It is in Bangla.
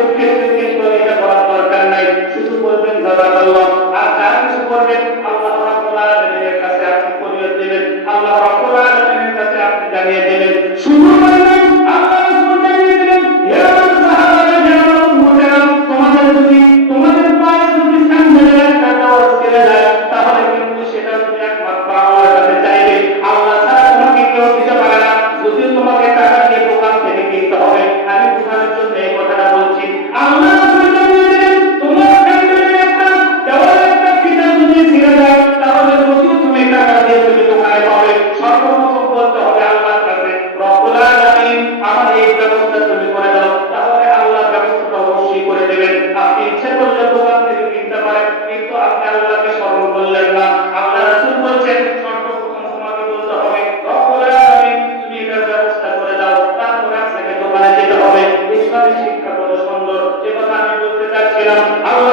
মানুষের ক্ষেত্রে কিন্তু এটা করার দরকার নাই। শুধু বলবেন জাযাকাল্লাহ আর যা কিছু করবেন মানে যেতে হবে ইসলামিক শিক্ষা কত সুন্দর যে কথা আমি বলতে চাচ্ছিলাম আল্লাহ